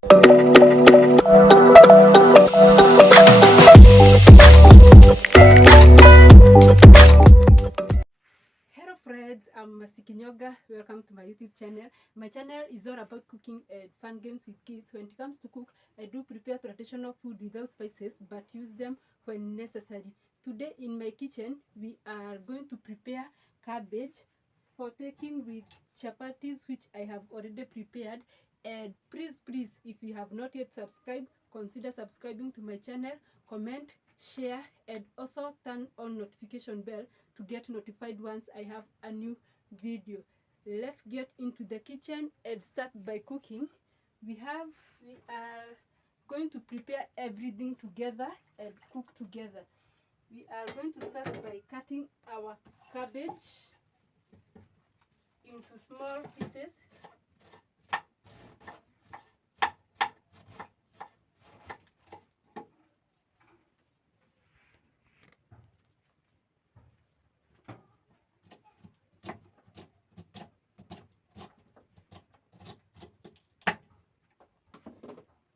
Hello friends, I'm Kinyonga. Welcome to my YouTube channel. My channel is all about cooking and fun games with kids. When it comes to cook, I do prepare traditional food without spices but use them when necessary. Today in my kitchen, we are going to prepare cabbage for taking with chapatis, which I have already prepared. And please, if you have not yet subscribed, consider subscribing to my channel, comment, share, and also turn on notification bell to get notified once I have a new video. Let's get into the kitchen and start by cooking. We are going to prepare everything together and cook together. We are going to start by cutting our cabbage into small pieces.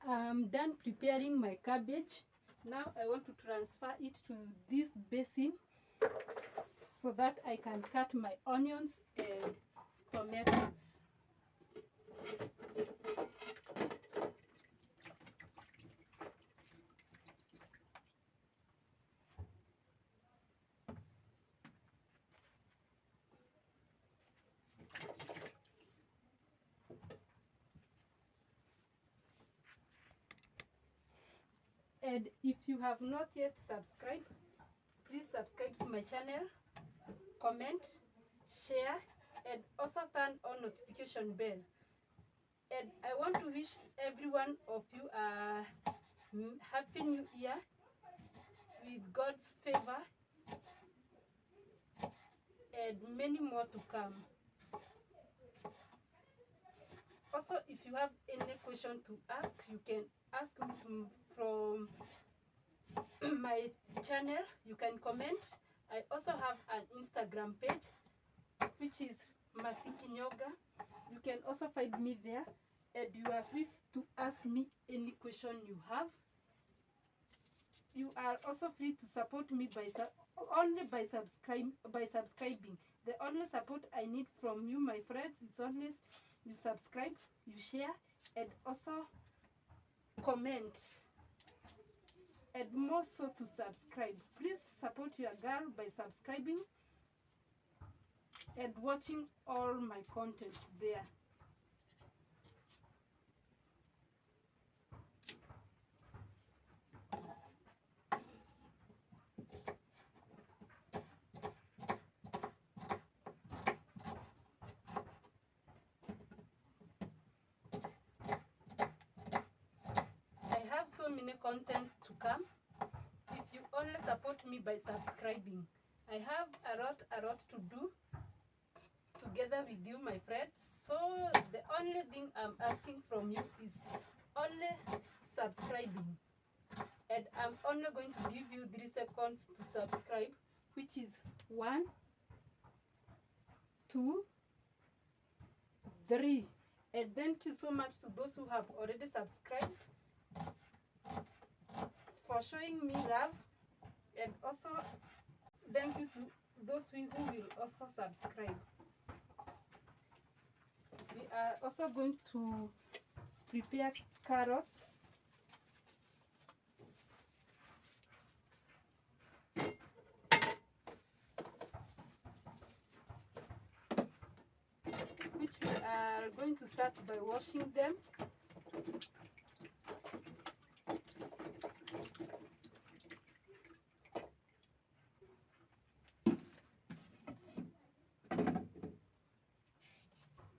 I'm done preparing my cabbage. Now I want to transfer it to this basin so that I can cut my onions and tomatoes. And if you have not yet subscribed, please subscribe to my channel, comment, share, and also turn on notification bell. And I want to wish every one of you a happy new year with God's favor and many more to come. Also, if you have any question to ask, you can ask me from my channel. You can comment. I also have an Instagram page, which is Kinyonga. You can also find me there, and you are free to ask me any question you have. You are also free to support me by subscribing. The only support I need from you, my friends, is always you subscribe, you share, and also comment. And more so to subscribe. Please support your girl by subscribing and watching all my content there. I have so many contents to come if you only support me by subscribing. I have a lot to do together with you, my friends. So the only thing I'm asking from you is only subscribing. And I'm only going to give you 3 seconds to subscribe, which is 1, 2, 3. And thank you so much to those who have already subscribed for showing me love, and also thank you to those who will also subscribe. We are also going to prepare carrots. Which we are going to start by washing them.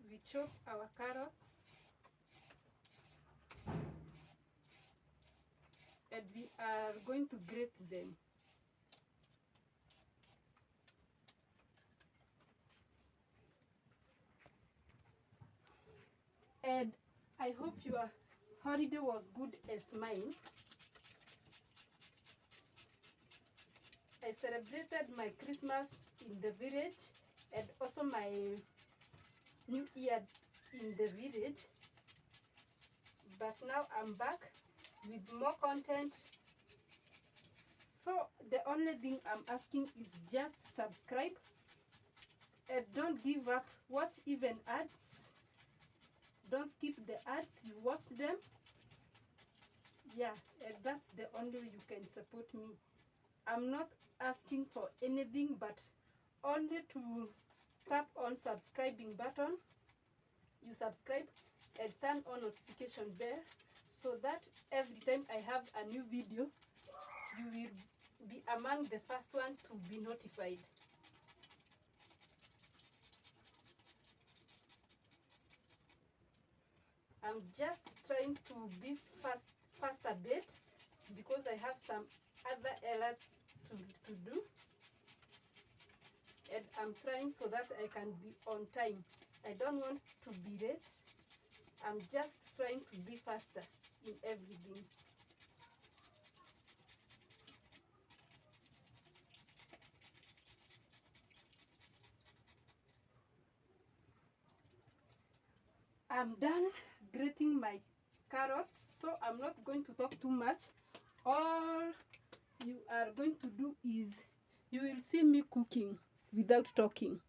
We chop our carrots and we are going to grate them. And I hope your holiday was good as mine. I celebrated my Christmas in the village and also my New Year in the village But now I'm back with more content. So the only thing I'm asking is just subscribe and don't give up. Watch even ads. Don't skip the ads, you watch them. Yeah, and that's the only way you can support me. I'm not asking for anything but only to tap on subscribing button. You subscribe and turn on notification bell so that every time I have a new video, you will be among the first one to be notified. I'm just trying to be fast a bit because I have some other alerts to do, and I'm trying so that I can be on time. I don't want to be late. I'm just trying to be faster in everything. I'm done grating my carrots, so I'm not going to talk too much. All you are going to do is you will see me cooking without talking.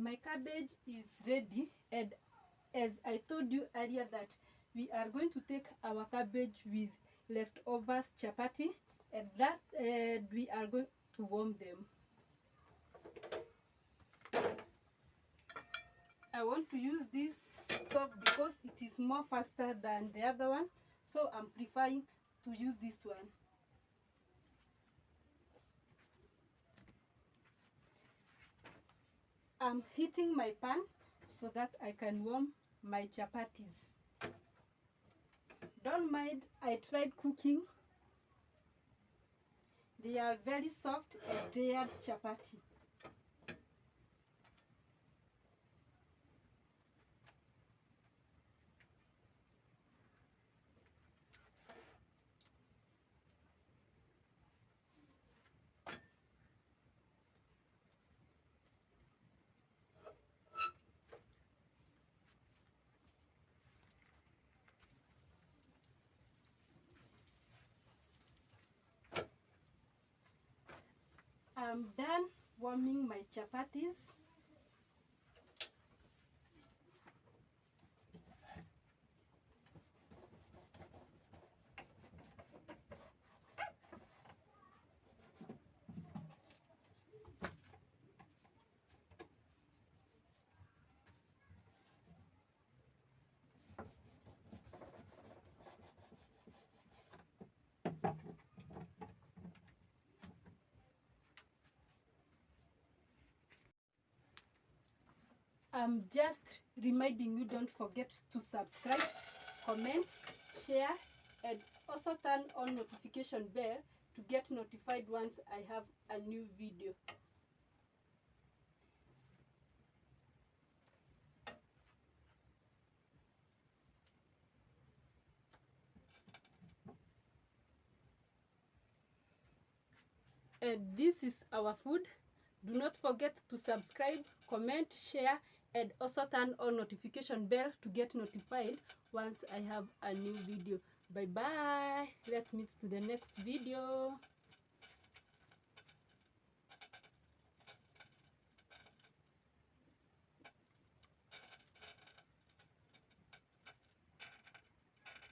My cabbage is ready, and as I told you earlier that we are going to take our cabbage with leftovers chapati, and that we are going to warm them. I want to use this stove because it is more faster than the other one, so I'm preferring to use this one. I'm heating my pan so that I can warm my chapatis. Don't mind, I tried cooking. They are very soft and layered chapati. I'm done warming my chapatis. I'm just reminding you, don't forget to subscribe, comment, share, and also turn on notification bell to get notified once I have a new video. And this is our food. Do not forget to subscribe, comment, share, and also turn on notification bell to get notified once I have a new video. Bye bye. Let's meet to the next video.